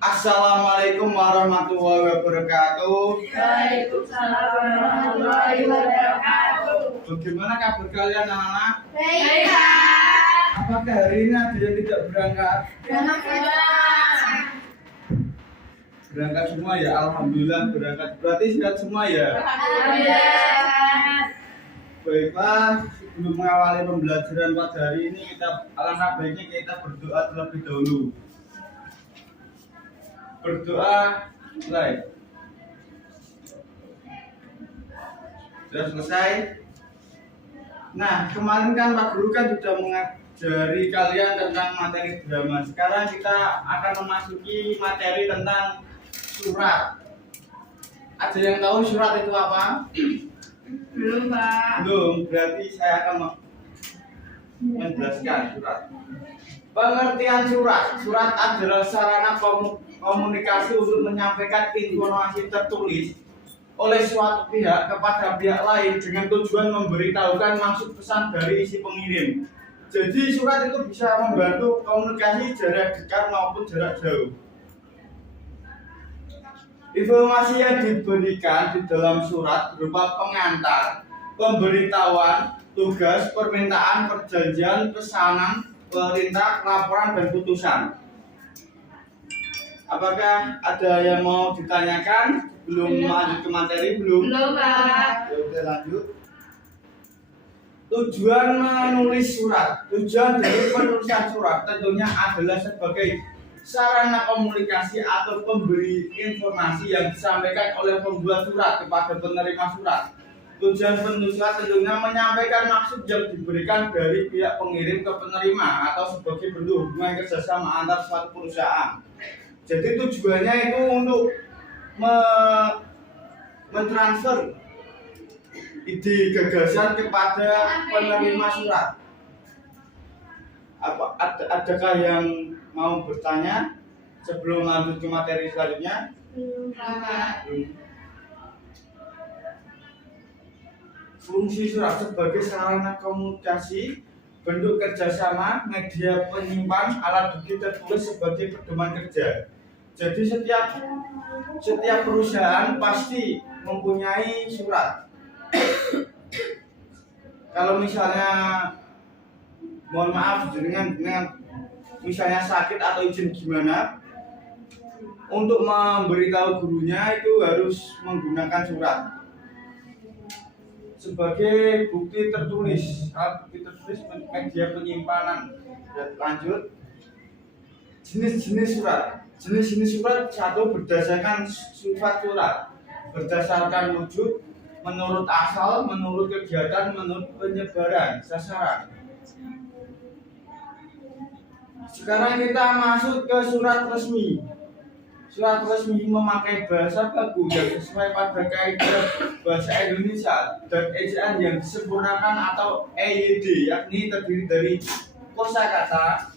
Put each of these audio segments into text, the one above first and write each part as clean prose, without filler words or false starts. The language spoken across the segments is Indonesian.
Assalamualaikum warahmatullahi wabarakatuh. Waalaikumsalam warahmatullahi wabarakatuh. Bagaimana kabar kalian anak-anak? Baik, Pak. Apakah hari ini ada yang tidak berangkat? Berangkat semua ya, alhamdulillah berangkat. Berarti sehat semua ya? Alhamdulillah. Baiklah, sebelum mengawali pembelajaran pada hari ini alangkah baiknya kita berdoa terlebih dahulu. Berdoa mulai. Sudah selesai? Nah, kemarin kan Pak Guru kan sudah mengajari kalian tentang materi drama. Sekarang kita akan memasuki materi tentang surat. Ada yang tahu surat itu apa? Belum, Pak. Belum, berarti saya akan menjelaskan surat. Pengertian surat. Surat adalah sarana komunikasi untuk menyampaikan informasi tertulis oleh suatu pihak kepada pihak lain dengan tujuan memberitahukan maksud pesan dari isi pengirim. Jadi surat itu bisa membantu komunikasi jarak dekat maupun jarak jauh. Informasi yang diberikan di dalam surat berupa pengantar, pemberitahuan, tugas, permintaan, perjanjian, pesanan, perintah, laporan, dan putusan. Apakah ada yang mau ditanyakan? Belum lanjut ke materi? Belum? Belum, Pak. Ya udah lanjut. Tujuan menulis surat. Tujuan dari penulisan surat tentunya adalah sebagai sarana komunikasi atau pemberi informasi yang disampaikan oleh pembuat surat kepada penerima surat. Tujuan penulis surat tentunya menyampaikan maksud yang diberikan dari pihak pengirim ke penerima atau sebagai bentuk hubungan kerjasama antar suatu perusahaan. Jadi tujuannya itu untuk mentransfer ide gagasan kepada penerima surat. Adakah yang mau bertanya sebelum lanjut ke materi selanjutnya? Belum, Pak. Fungsi surat sebagai sarana komunikasi, bentuk kerjasama, media penyimpan, alat bukti tertulis sebagai pedoman kerja. Jadi setiap perusahaan pasti mempunyai surat. Kalau misalnya mohon maaf dengan misalnya sakit atau izin gimana, untuk memberitahu gurunya itu harus menggunakan surat sebagai bukti tertulis, alat bukti tertulis, media penyimpanan. Lanjut, jenis-jenis surat. Jenis-jenis surat satu berdasarkan sifat surat, berdasarkan wujud, menurut asal, menurut kegiatan, menurut penyebaran, sasaran. Sekarang kita masuk ke surat resmi. Surat resmi memakai bahasa baku yang sesuai pada kaidah bahasa Indonesia dan ejaan yang disempurnakan atau EYD, yakni terdiri dari kosakata,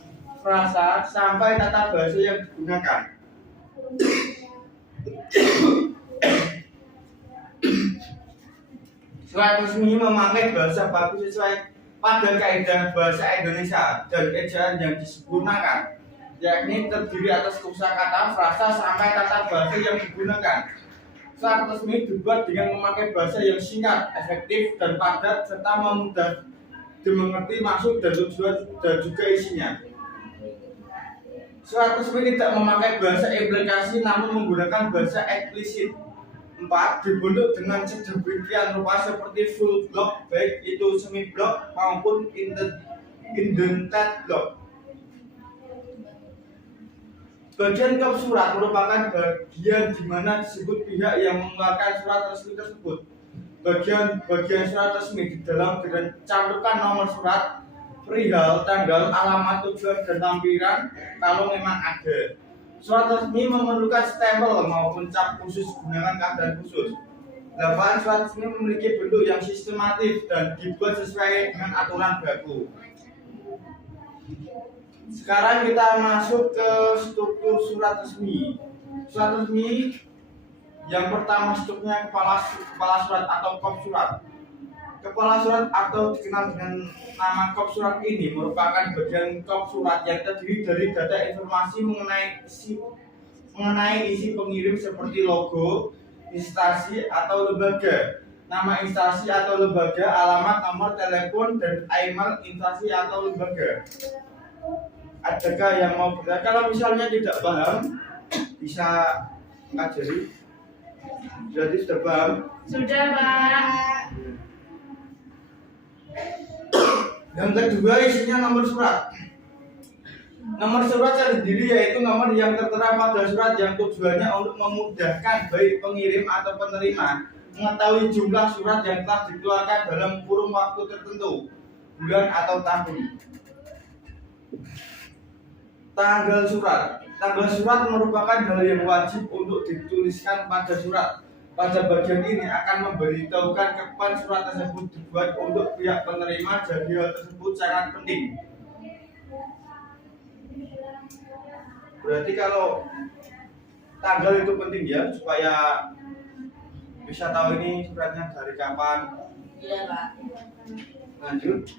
frasa, sampai tata bahasa yang digunakan. Surat resmi memakai bahasa baku sesuai pada kaidah bahasa Indonesia dan ejaan yang disempurnakan, yakni terdiri atas kosakata, frasa, sampai tata bahasa yang digunakan. Surat resmi dibuat dengan memakai bahasa yang singkat, efektif, dan padat, serta mudah dimengerti maksud dan tujuan dan juga isinya. Surat resmi tidak memakai bahasa implikasi namun menggunakan bahasa eksplisit. 4. Dibentuk dengan sedemikian rupa seperti full block, baik itu semi block maupun indented block. Bagian kop surat merupakan bagian di mana disebut pihak yang mengeluarkan surat resmi tersebut. Bagian surat resmi di dalam dicantumkan nomor surat, perihal, tanggal, alamat, tujuan, dan lampiran kalau memang ada. Surat resmi memerlukan stempel maupun cap khusus gunakan keadaan khusus. 8. Surat resmi memiliki bentuk yang sistematis dan dibuat sesuai dengan aturan baku. Sekarang kita masuk ke struktur surat resmi. Surat resmi yang pertama strukturnya kepala surat atau kop surat. Kepala surat atau dikenal dengan nama kop surat ini merupakan bagian kop surat yang terdiri dari data informasi mengenai isi mengenai isi pengirim seperti logo, instansi atau lembaga, nama instansi atau lembaga, alamat, nomor telepon, dan email instansi atau lembaga. Adakah yang mau bertanya? Kalau misalnya tidak paham, bisa angkat jari. Berarti sudah paham. Sudah, Pak. Yang kedua isinya nomor surat. Nomor surat sendiri yaitu nomor yang tertera pada surat yang tujuannya untuk memudahkan baik pengirim atau penerima mengetahui jumlah surat yang telah dikeluarkan dalam kurun waktu tertentu, bulan atau tahun. Tanggal surat. Tanggal surat merupakan hal yang wajib untuk dituliskan pada surat. Pada bagian ini akan memberitahukan kapan surat tersebut dibuat untuk pihak penerima, jadi hal tersebut sangat penting. Berarti kalau tanggal itu penting ya, supaya bisa tahu ini suratnya dari kapan. Iya, Pak. Lanjut.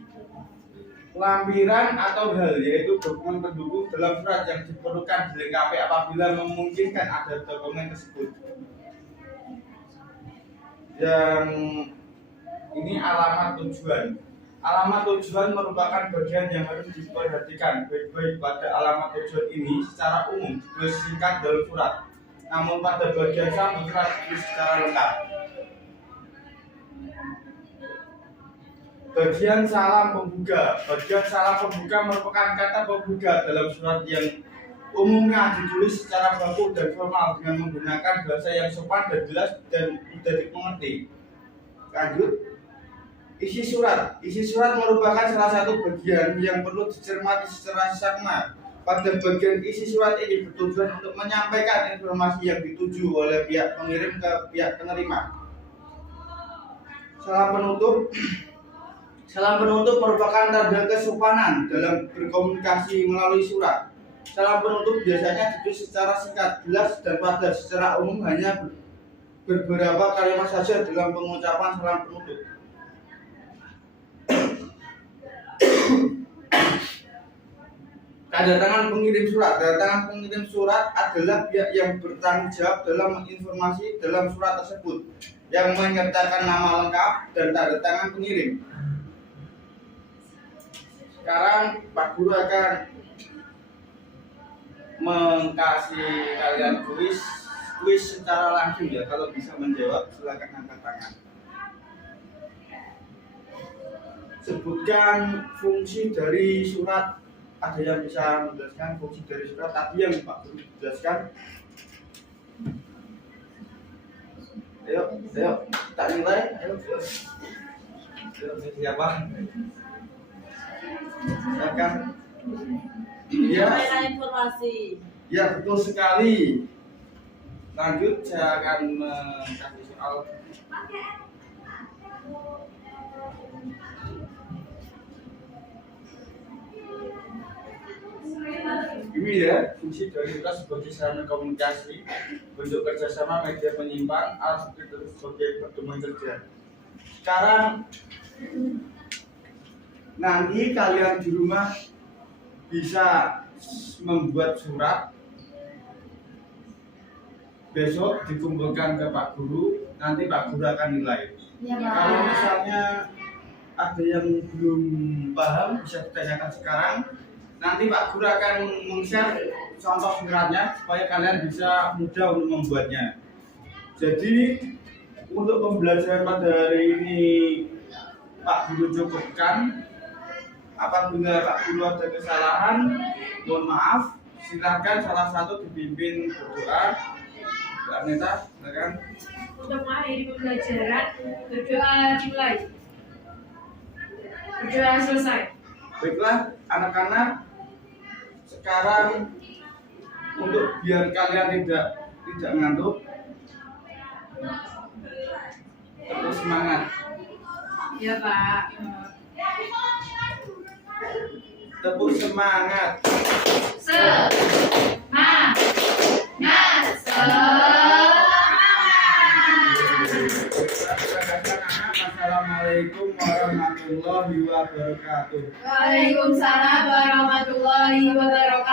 Lampiran atau hal yaitu dokumen pendukung dalam surat yang diperlukan dilengkapi apabila memungkinkan ada dokumen tersebut. Yang ini alamat tujuan. Alamat tujuan merupakan bagian yang harus diperhatikan. Baik-baik pada alamat tujuan ini secara umum ditulis singkat dalam surat. Namun pada bagian sambung surat ditulis secara lengkap. Bagian salam pembuka. Bagian salam pembuka merupakan kata pembuka dalam surat yang umumnya ditulis secara baku dan formal dengan menggunakan bahasa yang sopan dan jelas dan mudah dimengerti. Lanjut. Isi surat. Isi surat merupakan salah satu bagian yang perlu dicermati secara saksama. Pada bagian isi surat ini bertujuan untuk menyampaikan informasi yang dituju oleh pihak pengirim ke pihak penerima. Salam penutup. Salam penutup merupakan tanda kesopanan dalam berkomunikasi melalui surat. Salam penutup biasanya ditulis secara singkat, jelas, dan padat. Secara umum hanya beberapa kalimat saja dalam pengucapan salam penutup. Tanda tangan pengirim surat. Tanda tangan pengirim surat adalah pihak yang bertanggung jawab dalam informasi dalam surat tersebut, yang menyertakan nama lengkap dan tanda tangan pengirim. Sekarang Pak Guru akan mengkasih kalian kuis secara langsung ya. Kalau bisa menjawab silakan angkat tangan. Sebutkan fungsi dari surat. Ada yang bisa menjelaskan fungsi dari surat tadi yang Pak Guru jelaskan? Ayo, tak nilai. Ayo, siapa? Silakan. Ya. Informasi. Ya, betul sekali. Lanjut, saya akan kasih soal. Ini ya, fungsi dari surat sebagai sarana komunikasi, bentuk kerjasama media penyimpanan, alat bukti sebagai pedoman kerja. Sekarang nanti kalian di rumah bisa membuat surat, besok dikumpulkan ke Pak Guru, nanti Pak Guru akan nilai. Ya, Pak. Kalau misalnya ada yang belum paham bisa ditanyakan sekarang, nanti Pak Guru akan meng-share contoh suratnya supaya kalian bisa mudah untuk membuatnya. Jadi untuk pembelajaran pada hari ini Pak Guru cukupkan. Apabila Pak Guru ada kesalahan, mohon maaf. Silakan salah satu dipimpin berdoa. Mbak Neta, silakan. Untuk mengakhiri pembelajaran, berdoa dimulai. Berdoa selesai. Baiklah, anak-anak. Sekarang untuk biar kalian tidak ngantuk, terus semangat. Ya, Pak. Tepuk semangat. Semangat. Assalamualaikum warahmatullahi wabarakatuh. Waalaikumsalam warahmatullahi wabarakatuh.